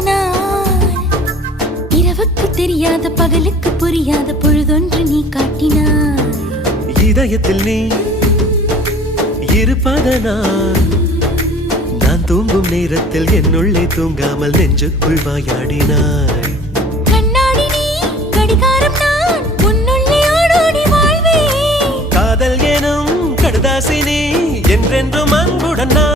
நான் இரவுக்கு தெரியாத பகலுக்கு புரியாத பொழுதொன்று நீ காட்டினாய். இதயத்தில் நீ இருப்பதனால் நான் தூங்கும் நேரத்தில் என்னுள்ளே தூங்காமல் நெஞ்சுக்குள் வாயாடினாய். கண்ணாடி நீ கடிகாரம் நான் உன்னுள்ளே ஓடோடி வாழ்வே. காதல் எனும் கடுதாசி நீ என்றென்றும் அன்புடன் நான்